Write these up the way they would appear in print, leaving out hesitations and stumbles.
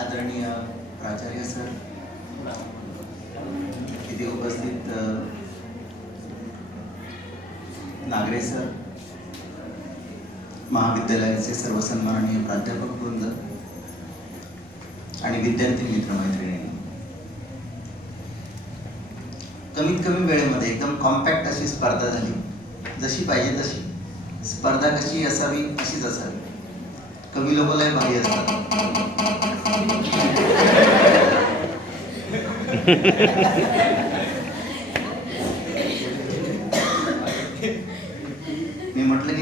आदरणीय प्राचार्य सर, इथे उपस्थित नागरे सर, महाविद्यालयाचे सर्व सन्माननीय प्राध्यापक वृंद आणि विद्यार्थी मित्रमैत्रिणी, कमीत कमी वेळेमध्ये एकदम कॉम्पॅक्ट अशी स्पर्धा झाली. जशी पाहिजे तशी स्पर्धा कशी असावी अशीच असावी. कवी लोक लय भारी असतात. मी म्हटलं की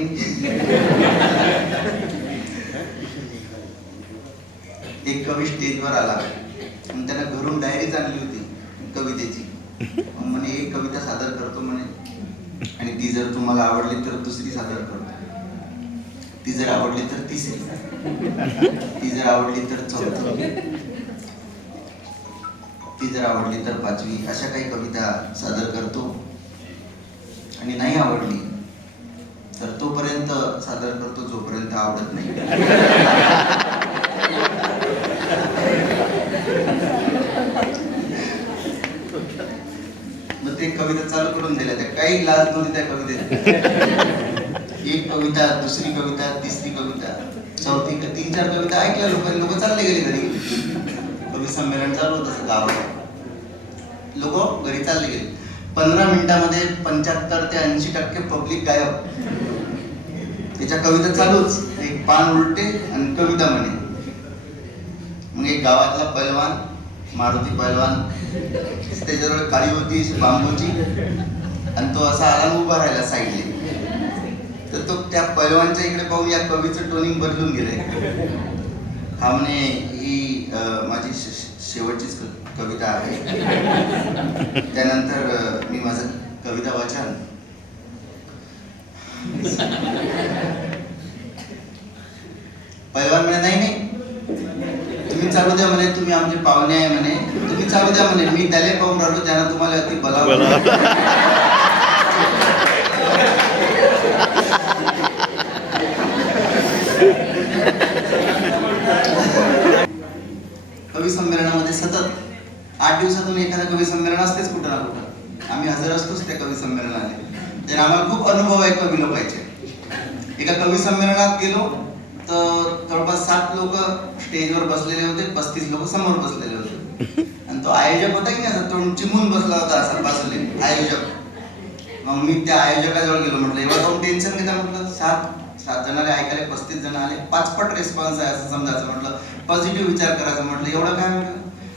एक कवी स्टेजवर आला आणि त्याला घरून डायरीच आणली होती कवितेची. म्हणे एक कविता सादर करतो म्हणे, आणि ती जर तुम्हाला आवडली तर दुसरी सादर करतो, ती जर आवडली तर तिसरी, ती जर आवडली तर चौथी, ती जर आवडली तर पाचवी, अशा काही कविता सादर करतो. आणि नाही आवडली तर तोपर्यंत सादर करतो जोपर्यंत आवडत नाही. मग ते कविता चालू करून दिल्या. त्या काही लाज नव्हती त्या कवितेत. एक कविता, दुसरी कविता, तिसरी कविता, चौथी, 3-4 कविता ऐकल्या लोकांनी. लोक चालले गेले घरी. कवी संमेलन चालू होतं गावात, लोक घरी चालले गेले. 15 मिनिटांमध्ये 75 ते 80% पब्लिक गायब. त्याच्या कविता चालूच, एक पान उलटे आणि कविता म्हणे. मग एक गावातला पैलवान, मारुती पैलवान, त्याच्याजवळ काळी होती बांबूची, आणि तो असा आला उभा राहिला साईडला. तर तो त्या पैलवानच्या इकडे पाहून या कवीचं टोनिंग बदलून गेलंय. हा म्हणे ही माझी शेवटचीच कविता आहे, त्यानंतर मी माझं कविता वाचन. पैलवान म्हणे नाही नाही, तुम्ही चालू द्या म्हणे, तुम्ही आमचे पाहुणे आहे म्हणे, तुम्ही चालू द्या म्हणे, मी त्याला पाहून राहिलो ज्यानं तुम्हाला अति बलावलं. कवी संमेलनामध्ये सतत 8 दिवसातून एखादा कवी संमेलन असतेच कुठं ना कुठं. आम्ही हजर असतोच त्या कवी संमेलनाने. तर आम्हाला खूप अनुभव आहे कवी लोकांचे. एका कवी संमेलनात गेलो तर जवळपास 7 लोक स्टेजवर बसलेले होते, 35 लोक समोर बसलेले होते. आणि तो आयोजक होता की नाही, असं तोंड चिमून बसला होता असा बाजूले आयोजक. मग मी त्या आयोजकाजवळ गेलो. म्हटलं एवढं काऊन टेन्शन घेता. म्हटलं 7 जणांना ऐकायला 35 जण आले, 5 पट रिस्पॉन्स आहे असं समजायचं. म्हटलं पॉझिटिव्ह विचार करायचा. म्हटलं एवढं काय. म्हटलं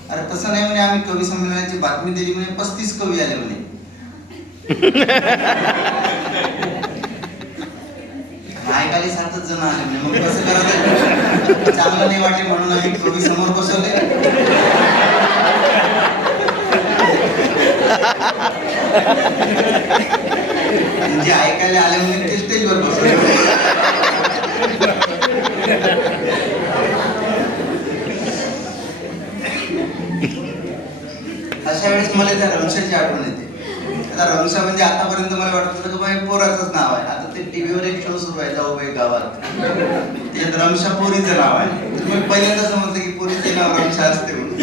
अरे तसं नाही म्हणे, आम्ही कवी संमेलनाची बातमी दिली म्हणे, 35 कवी आले म्हणे. ऐकायला 7च जण आले म्हणे. मग कसं करायचं, चांगलं नाही वाटले म्हणून आम्ही कवी समोर बसवले. जे ऐकायला आले म्हणे ते स्टेजवर बसवले. अशा वेळेस मला त्या रमशाची आठवण येते. आता रमशा म्हणजे आतापर्यंत मला वाटत होतं की बाई पोराचंच नाव आहे. आता ते टीव्हीवर एक शो सुरू आहे जाऊबाई गावात, त्याच्यात रमशा पोरीचं नाव आहे. तुम्ही पहिल्यांदा समजलं की पोरीचे नाव रमशा असते म्हणून.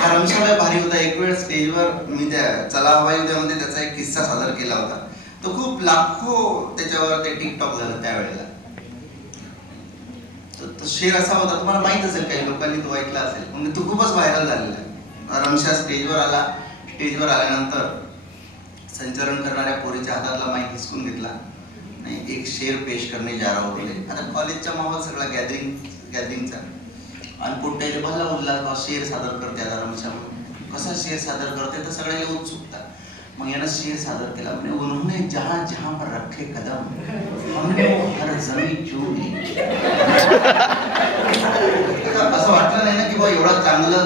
हा रमशा लय भारी होता. एक वेळ स्टेजवर मी त्या चला हवाई उद्यामध्ये त्याचा एक किस्सा सादर केला होता. तो खूप लाखो त्याच्यावर ते टिकटॉक झालं त्यावेळेला. तो शेर असा होता, तुम्हाला माहित असेल, काही लोकांनी तो ऐकला असेल, म्हणजे तो खूपच व्हायरल झालेला आहे. रमशा स्टेजवर आला. स्टेजवर आल्यानंतर संचलन करणाऱ्या पोरीच्या हातातला माईक हिसकून घेतला. नाही, एक शेर पेश करणे जा रहा बोले. आता कॉलेजचा माहोल सगळा गॅदरिंगचा, आणि पोट्याला भल्ला उल्ला शेर सादर करते. आता रमशा कसा शेर सादर करते तर सगळ्याला उत्सुकता. मग यानं शेर सादर केला. म्हणजे उन्होंने जहां जहां पर रखे कदम हमने वो हर जमी चूम ली. असं वाटलं नाही ना की बा एवढा चांगलं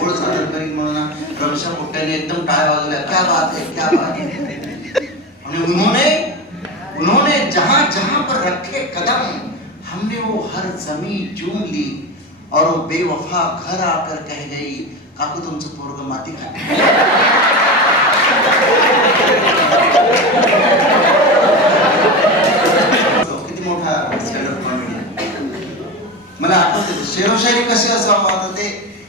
ओळ सादर करीन म्हणून रमशा पोट्याने एकदम टाळ वाजवल्या. क्या बात है, क्या बात है. म्हणजे उन्होंने जहां जहां पर रखे कदम हमने वो हर जमी चूम ली, और वो बेवफा घर आकर कह गई काकू तुमचं पोरग माती खाते. किती मोठा स्टँडअप कॉमेडी. मला आठवते शेरोशायरी कशी असावं, आता ते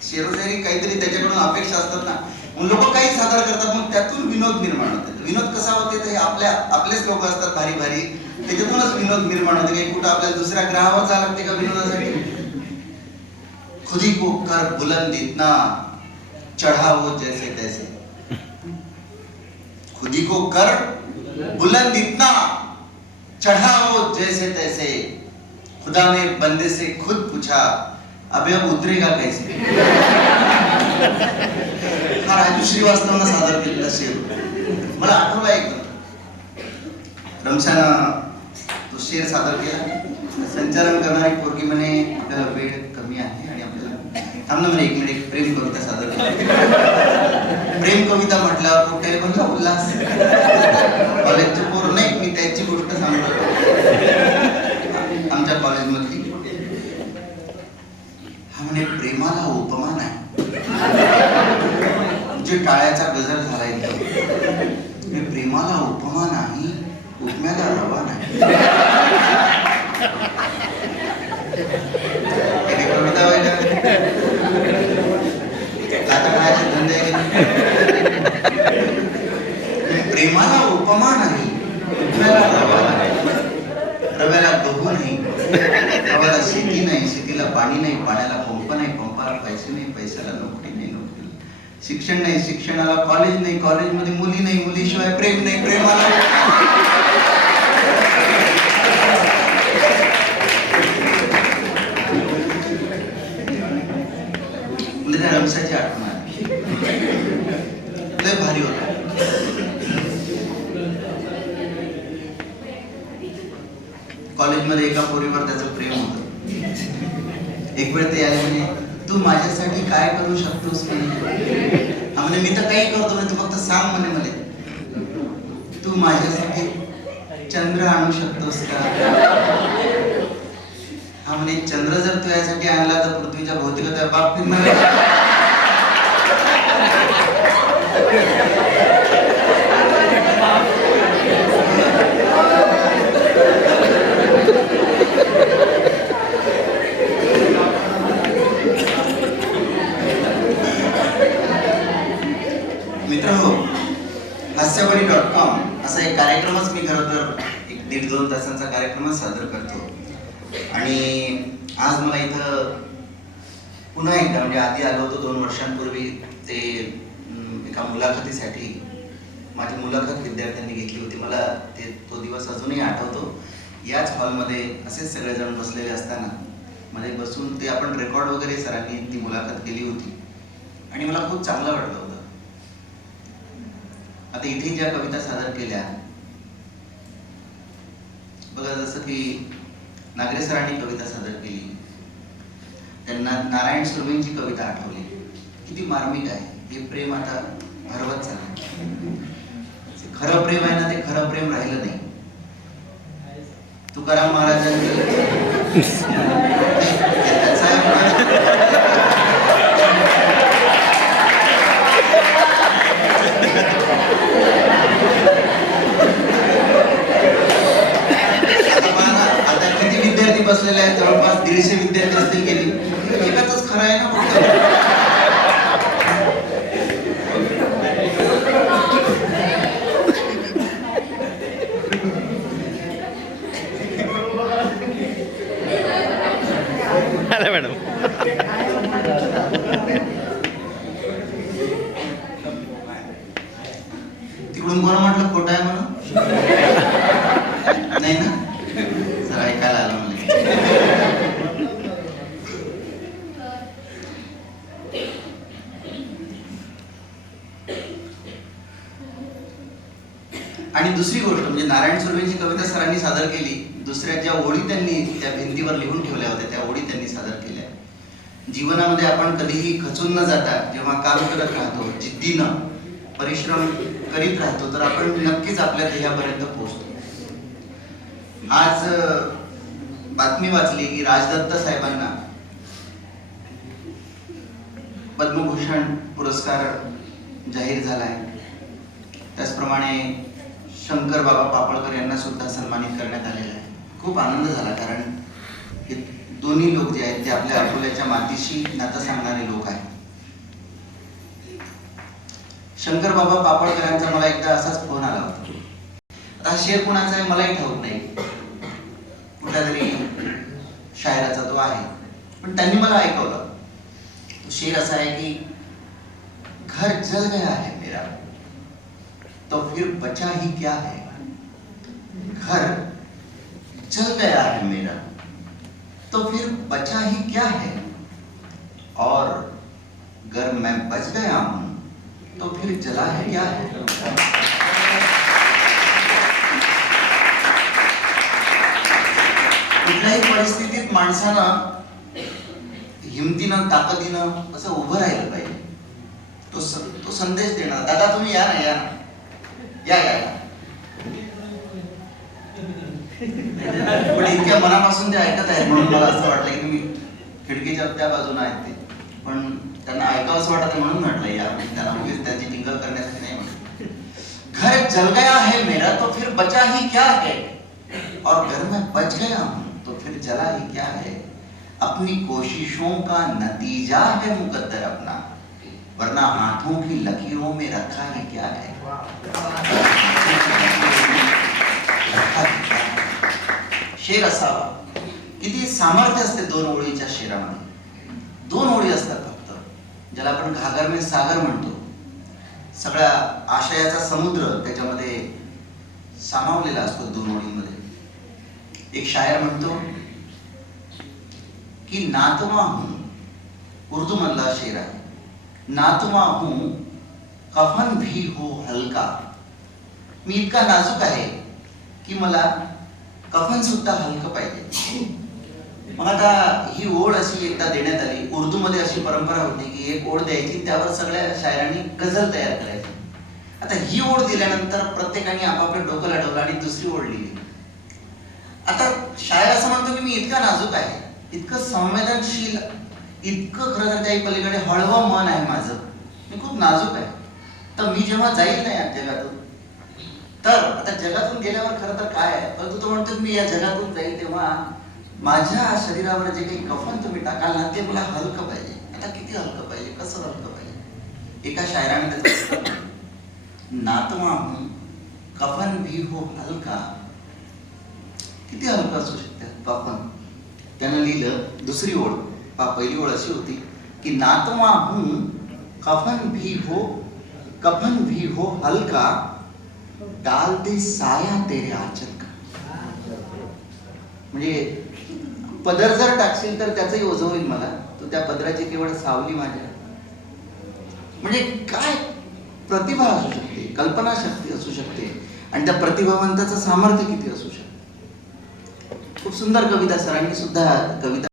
शेरोशायरी काहीतरी त्याच्याकडून अपेक्षा असतात ना, मग लोक काही सादर करतात, मग त्यातून विनोद निर्माण होते. विनोद कसा होते ते आपलेच लोक असतात भारी भारी, त्याच्यातूनच विनोद निर्माण होते. काही कुठं आपल्याला दुसऱ्या ग्रहावर जावं लागते का विनोदासाठी? खुदी को कर बुलंद इतना, चढ़ा वो जैसे तैसे. खुदी को कर बुलंद इतना, चढ़ा वो जैसे तैसे. खुदा ने बंदे से खुद पूछा, अबे अब उतरेगा कैसे. हा राजू श्रीवास्तवनं सादर केलेला शेर मला आठवला एकदम. रमशानं तो शेर सादर केला. संचालन करणारी पोरगी म्हणे आपल्याला वेळ कमी आहे आणि आपल्याला थांब ना म्हणे, एक मिनिट प्रेम कविता सादर केली. प्रेम कविता म्हटल्यावर कुठे म्हणला उल्हास. कॉलेजचे पोर नाही, मी त्याची गोष्ट सांगतो. आमच्या कॉलेजमधली हा म्हणे प्रेमाला उपमान आहे, म्हणजे टाळ्याचा गजर झाला एकदम. प्रेमाला उपमा नाही, उपम्याला रवा नाही. कविता धंदे. प्रेमाला उपमा नाही, उपम्याला रवा नाही. रव्याला गहू नाही, गव्हाला शेती नाही, शेतीला पाणी नाही, पाण्याला पंप नाही, पंपाला पैसे नाही, पैशाला नोकरी नाही, नोकरी शिक्षण नाही, शिक्षणाला कॉलेज नाही, कॉलेजमध्ये मुली नाही, मुलीशिवाय प्रेम नाही, प्रेमाला म्हणजे त्या रमशाची आठवण आली. लय भारी होता. कॉलेजमध्ये एका पोरीवर त्याचं प्रेम होतं. एक वेळ ते आले म्हणे, तू माझ्यासाठी काय करू शकतोस म्हणे. हा म्हणे मी तर काही करतो नाही, तू फक्त सांग म्हणे मला, तू माझ्यासाठी चंद्र आणू शकतोस का. हा म्हणे चंद्र जर तू यासाठी आणला तर पृथ्वीच्या भौतिकता बाब फिरणार. हास्यवाडी.com असा एक कार्यक्रमच मी खरं तर 1-1.5-2 तासांचा कार्यक्रमच सादर करतो. आणि आज मला इथं पुन्हा एकदा, म्हणजे आधी आलो होतो 2 वर्षांपूर्वी, ते एका मुलाखतीसाठी माझी मुलाखत विद्यार्थ्यांनी घेतली होती. मला तो दिवस अजूनही आठवतो. याच हॉलमध्ये असेच सगळेजण बसलेले असताना मध्ये बसून ते आपण रेकॉर्ड वगैरे सरांनी ती मुलाखत केली होती आणि मला खूप चांगलं वाटलं होतं. आता इथे ज्या कविता सादर केल्या बघा, जसं की नागरे सरांनी कविता सादर केली, त्यांना नारायण सुर्वेंची कविता आठवली. किती मार्मिक आहे हे प्रेम. आता हरवत चाललं. खरं प्रेम आहे ना, ते खरं प्रेम राहिलं नाही. तुकाराम महाराजांनी बसलेले आहेत, जवळपास 150 विद्यार्थी असतील गेली. एकाच खरं आहे ना. मॅडम तिकडून कोण म्हटलं खोटं आहे म्हणून? नाही ना, सर ऐकायला आलं मला. आणि दुसरी गोष्ट म्हणजे नारायण सुर्वेंची कविता सरांनी सादर केली. दुसऱ्या ज्या ओळी त्यांनी त्या भिंतीवर लिहून ठेवल्या होत्या त्या ओळी त्यांनी सादर केल्या. जीवनामध्ये आपण कधीही खचून न जाता जेव्हा काम करत राहतो, जिद्दीनं परिश्रम करीत राहतो, तर आपण नक्कीच आपल्या ध्येयापर्यंत पोहोचतो. आज बातमी वाचली की राजदत्त साहेबांना पद्मभूषण पुरस्कार जाहीर झालाय. त्याचप्रमाणे शंकर बाबा पापळकर यांना सुद्धा सन्मानित करण्यात आलेलं आहे. खूप आनंद झाला, कारण दोन्ही लोक जे आहेत ते आपल्या अकोल्याच्या मातीशी नातं सांगणारे लोक आहेत. शंकर बाबा पापळकरांचा मला एकदा असाच फोन आला होता. आता हा शेर कुणाचा आहे मलाही ठाऊक नाही, कुठल्या तरी शायराचा तो आहे, पण त्यांनी मला ऐकवला. तो शेर असा आहे की घर जल गया है मेरा तो फिर बचा ही क्या है. घर जल गया है मेरा तो फिर बचा ही क्या है, और अगर मैं बच गया हूं तो फिर जला है क्या है. कुठल्याही परिस्थितीत माणसानं हिमतीनं ताकदीनं असं उभं राहिलं पाहिजे. तो संदेश देणार. दादा तुम्ही या ना, या ना, या या या. पण इतक्या मनापासून ते ऐकत आहेत म्हणून मला असं वाटलं की तुम्ही खिडकीच्या त्या बाजूला आहेत ते, पण त्यांना ऐकावंच वाटत आहे म्हणून म्हटलं या. त्यांना उगीच त्याची टिंगल करण्यासाठी नाही म्हटलं. घर जल गया है मेरा तो फिर बचा ही क्या है, और घर में बच गया हूं तो फिर जला ही क्या है. अपनी कोशिशों का नतीजा है मुकद्दर अपना, वरना हाथों की लकीरों में रखा ही क्या है. शेर असावा. किती सामर्थ्य असते दोन ओळीच्या शेरामध्ये. दोन ओळी असतात फक्त, ज्याला आपण घागर में सागर म्हणतो. सगळ्या आशयाचा समुद्र त्याच्यामध्ये सामावलेला असतो दोन ओळींमध्ये. एक शायर म्हणतो की नातवा हूं, उर्दू मधला शेर आहे. नातवा हूं कफन भी हो हलका. मी इतका नाजूक आहे की मला कफन सुद्धा हलकं पाहिजे. मग आता ही ओळ अशी एकदा देण्यात आली. उर्दूमध्ये अशी परंपरा होती की एक ओळ द्यायची, त्यावर सगळ्या शायरांनी गझल तयार करायची. आता ही ओळ दिल्यानंतर प्रत्येकाने आपापलं डोकं लढवलं आणि दुसरी ओळ लिहिली. आता शायर असं म्हणतो की मी इतका नाजूक आहे, इतकं संवेदनशील, इतकं खरं तर त्या पलीकडे हळवं मन आहे माझं, मी खूप नाजूक आहे. तर मी जेव्हा जाईल ना या जगातून, तर आता जगातून गेल्यावर खरं तर काय आहे, परंतु तो म्हणतो मी या जगातून जाईल तेव्हा माझ्या शरीरावर जे काही कफन तुम्ही टाकाल ना ते मला हलकं पाहिजे. आता किती हलकं पाहिजे, कसं हलकं पाहिजे. एका शायराने नातवा हूं कफन भी हो हलका. किती हलकं असू शकते कफन. त्यानं लिहिलं दुसरी ओळ. पहिली ओळ अशी होती की नातवा हूं कफन भी हो हलका, डाल दे साया तेरे आंचल का. म्हणजे पदर जर टाकशील तर त्याचंही ओझं होईल मला, तो त्या पदराची केवळ सावली माझ्या. म्हणजे काय प्रतिभा असू शकते, कल्पनाशक्ती असू शकते, आणि त्या प्रतिभावंताचं सामर्थ्य किती असू शकते. खूप सुंदर कविता. सरांनी सुद्धा कविता